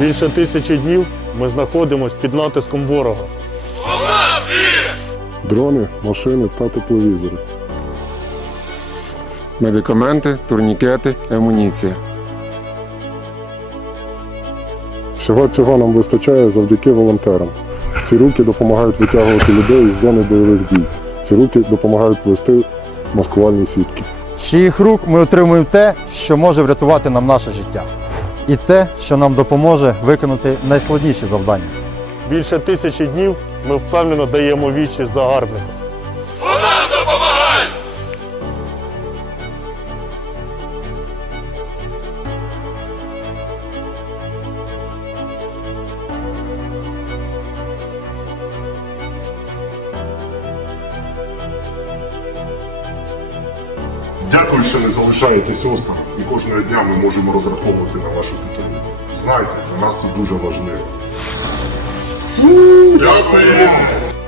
Більше тисячі днів ми знаходимося під натиском ворога. Дрони, машини та тепловізори. Медикаменти, турнікети, амуніція. Всього цього нам вистачає завдяки волонтерам. Ці руки допомагають витягувати людей з зони бойових дій. Ці руки допомагають плести маскувальні сітки. З чиїх рук ми отримуємо те, що може врятувати нам наше життя і те, що нам допоможе виконати найскладніші завдання. Більше тисячі днів ми впевнено даємо вічі загарбнику. Дякую, що не залишаєтесь осторонь і кожного дня ми можемо розраховувати на вашу підтримку. Знаєте, для нас це дуже важливо. Дякую!